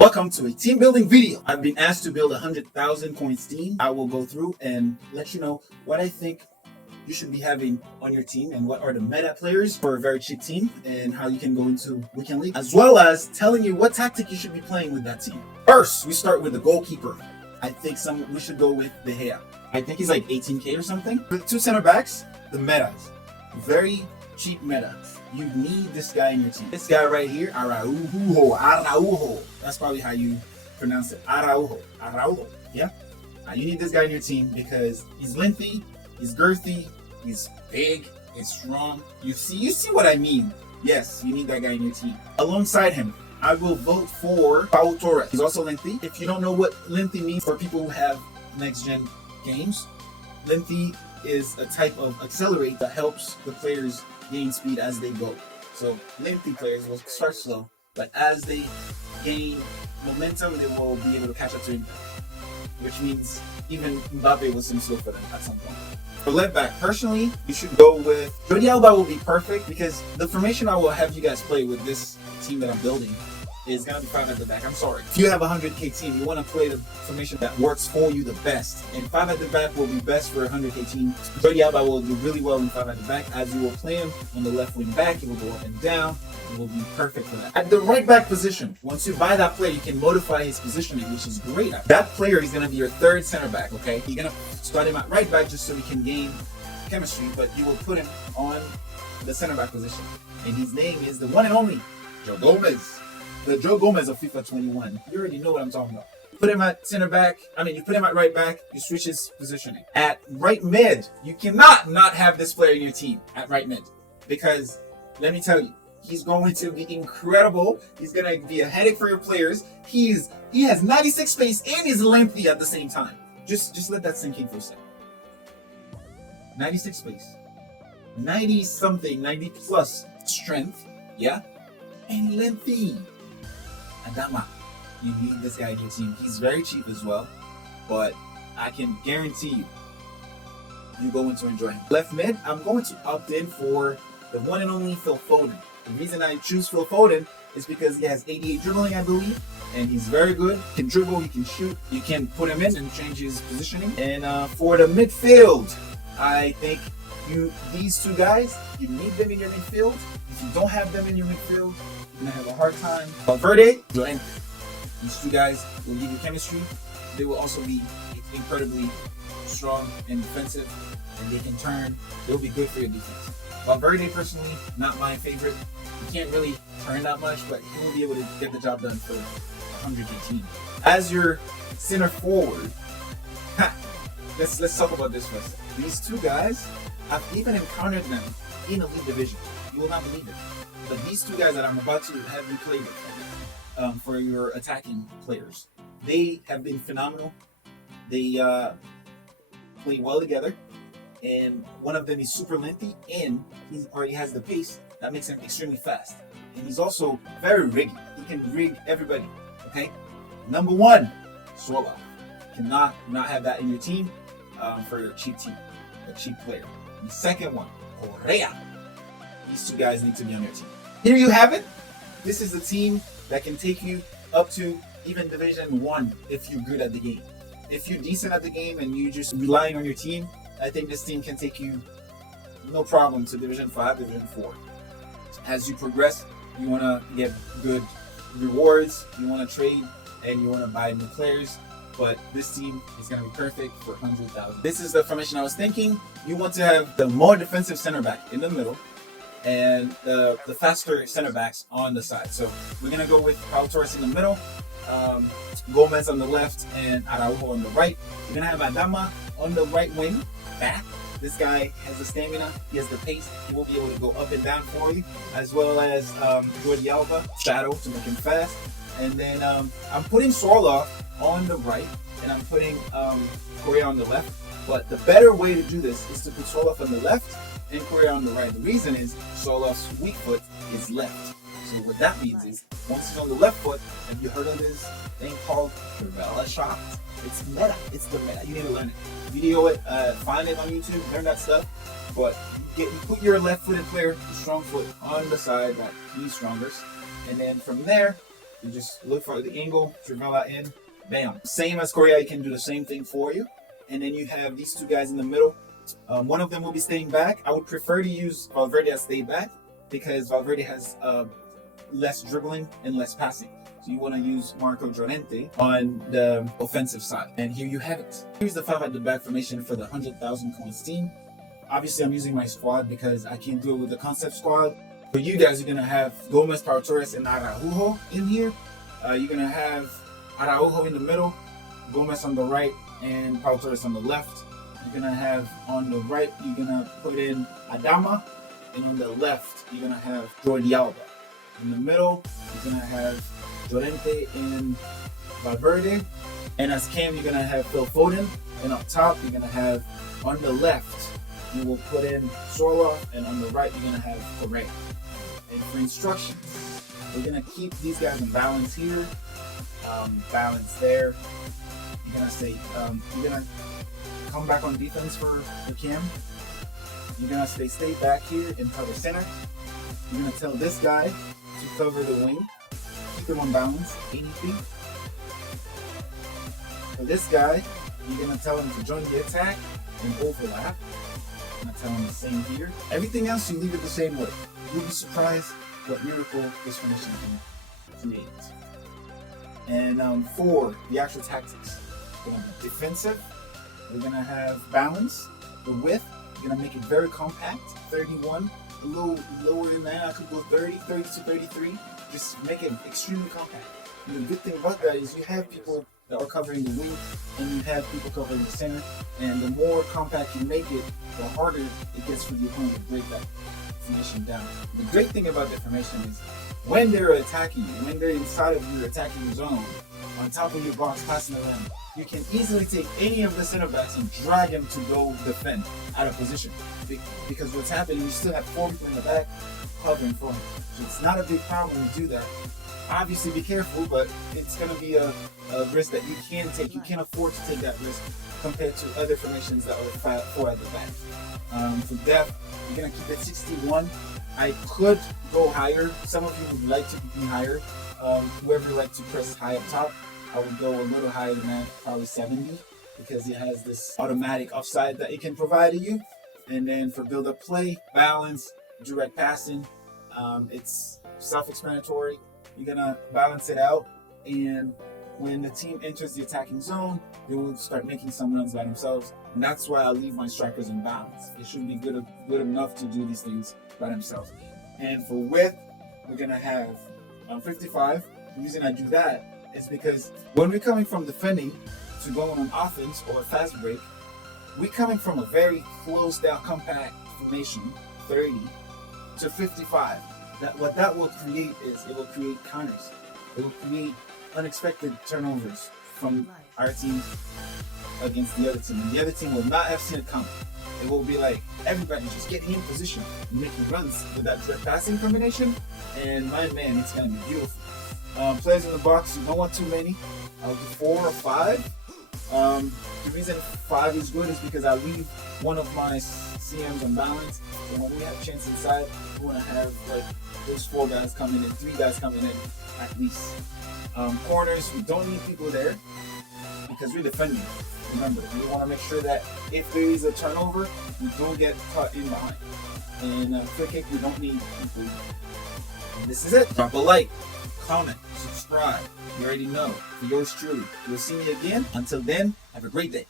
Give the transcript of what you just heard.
Welcome to a team building video. I've been asked to build 100,000 coins team. I will go through and let you know what I think you should be having on your team and what are the meta players for a very cheap team and how you can go into Weekend League, as well as telling you what tactic you should be playing with that team. First, we start with the goalkeeper. I think we should go with De Gea. I think he's like 18k or something. With two center backs, the metas. Very cheap meta. You need this guy in your team. This guy right here, Araujo. That's probably how you pronounce it. Araujo. Yeah? You need this guy in your team because he's lengthy, he's girthy, he's big, he's strong. You see what I mean? Yes, you need that guy in your team. Alongside him, I will vote for Pau Torres. He's also lengthy. If you don't know what lengthy means for people who have next-gen games, lengthy is a type of accelerate that helps the players gain speed as they go. So lengthy players will start slow, but as they gain momentum, they will be able to catch up to him, which means even Mbappe will seem slow for them at some point. For left back, personally, you should go with Jordi Alba. Will be perfect because the formation I will have you guys play with this team that I'm building is gonna be 5 at the back. I'm sorry. If you have a 100k team, you want to play the formation that works for you the best, and 5 at the back will be best for a 100k team. Jordi Alba will do really well in 5 at the back, as you will play him on the left wing back. He will go up and down. It will be perfect for that. At the right back position, once you buy that player, you can modify his positioning, which is great. That player is gonna be your third center back. Okay, you're gonna start him at right back just so he can gain chemistry, but you will put him on the center back position, and his name is the one and only Joe Gomez. The Joe Gomez of FIFA 21. You already know what I'm talking about. Put him at center back. You put him at right back. You switch his positioning. At right mid, you cannot not have this player in your team at right mid, because let me tell you, he's going to be incredible. He's going to be a headache for your players. He has 96 pace and he's lengthy at the same time. Just let that sink in for a second. 96 pace, 90 something, 90 plus strength, yeah, and lengthy. Adama, you need this guy in your team. He's very cheap as well, but I can guarantee you're going to enjoy him. Left mid, I'm going to opt in for the one and only Phil Foden. The reason I choose Phil Foden is because he has 88 dribbling, I believe, and he's very good. He can dribble, he can shoot. You can put him in and change his positioning. And for the midfield, I think these two guys, you need them in your midfield. If you don't have them in your midfield, you're gonna have a hard time. Valverde, Joel, these two guys will give you chemistry. They will also be incredibly strong and defensive, and they can turn. They'll be good for your defense. Valverde, personally, not my favorite. He can't really turn that much, but he will be able to get the job done for 100k team. As your center forward, let's talk about this first. These two guys, I've even encountered them in a league division. You will not believe it. But these two guys that I'm about to have you play with for your attacking players, they have been phenomenal. They play well together, and one of them is super lengthy, and he already has the pace that makes him extremely fast. And he's also very riggy. He can rig everybody. Okay, number one, Sola. Cannot not have that in your team for your cheap team, a cheap player. And the second one, Correa. These two guys need to be on your team. Here you have it. This is a team that can take you up to even Division 1 if you're good at the game. If you're decent at the game and you're just relying on your team, I think this team can take you no problem to Division 5, Division 4. As you progress, you want to get good rewards, you want to trade, and you want to buy new players. But this team is going to be perfect for 100,000. This is the formation I was thinking. You want to have the more defensive center back in the middle, and the faster center backs on the side. So we're gonna go with Pau Torres in the middle, Gomez on the left, and Araujo on the right. We're gonna have Adama on the right wing back. This guy has the stamina, he has the pace, he will be able to go up and down for you, as well as Jordi Alba, shadow to make him fast. And then I'm putting Sola on the right, and I'm putting Correa on the left. But the better way to do this is to put Sola on the left and Correa on the right. The reason is Sola's weak foot is left. So what that means is, once he's on the left foot, have you heard of this thing called Trivela shot? It's meta. It's the meta. You need to learn it. Video it, find it on YouTube, learn that stuff. But you put your left-footed player, the strong foot, on the side that he's strongest. And then from there, You just look for the angle, trivela in, bam. Same as Korea, I can do the same thing for you. And then you have these two guys in the middle. One of them will be staying back. I would prefer to use Valverde as stay back because Valverde has less dribbling and less passing. So you want to use Marco Llorente on the offensive side. And here you have it. Here's the 5 at the back formation for the 100,000 coins team. Obviously, I'm using my squad because I can't do it with the concept squad. For you guys, you're going to have Gomez, Pau Torres, and Araujo in here. You're going to have Araujo in the middle, Gomez on the right, and Pau Torres on the left. You're going to have on the right, you're going to put in Adama, and on the left, you're going to have Jordi Alba. In the middle, you're going to have Llorente and Valverde. And as Cam, you're going to have Phil Foden. And up top, you're going to have, on the left, you will put in Sola, and on the right, you're going to have Correa. And for instructions, we're going to keep these guys in balance here, balance there. You're going to say, you're going to come back on defense for Cam. You're going to stay back here and cover center. You're going to tell this guy to cover the wing. Keep him on balance, 80 feet. For this guy, you're going to tell him to join the attack and overlap. I'm going to tell him the same here. Everything else, you leave it the same way. You'll be surprised what miracle this formation can create. And for the actual tactics, we're going to be defensive. We're going to have balance. The width, we're going to make it very compact, 31. A little lower than that, I could go 30 to 33. Just make it extremely compact. And the good thing about that is you have people that are covering the wing and you have people covering the center. And the more compact you make it, the harder it gets for the opponent to break that formation down. The great thing about that formation is when they're attacking you, when they're inside of your attacking zone, on top of your box passing around, you can easily take any of the center backs and drag them to go defend out of position. Because what's happening, you still have 4 people in the back covering for them. So it's not a big problem when you do that. Obviously be careful, but it's going to be a risk that you can take. You can't afford to take that risk compared to other formations that are 4 at the back. For depth, you're going to keep it 61. I could go higher. Some of you would like to be higher. Whoever would like to press high up top, I would go a little higher than that, probably 70, because it has this automatic offside that it can provide to you. And then for build-up play, balance, direct passing, it's self-explanatory. You're gonna balance it out, and when the team enters the attacking zone, they will start making some runs by themselves. And that's why I leave my strikers in balance. They should be good enough to do these things by themselves. And for width, we're gonna have 55. The reason I do that is because when we're coming from defending to going on offense or a fast break, we're coming from a very closed down compact formation, 30 to 55. What that will create is it will create counters. It will create unexpected turnovers from our team against the other team. And the other team will not have seen it coming. It will be like everybody just getting in position and making runs with that direct passing combination. And my man, it's going to be beautiful. Players in the box, you don't want too many. I'll do 4 or 5. The reason 5 is good is because I leave one of my CMs on balance. So when we have a chance inside, we want to have like those 4 guys coming in, 3 guys coming in at least. Corners, we don't need people there because we're defending. Remember, we want to make sure that if there is a turnover, we don't get caught in behind. And quick kick, we don't need people. And this is it. Drop a like, comment, subscribe. You already know. For yours truly. You'll see me again. Until then, have a great day.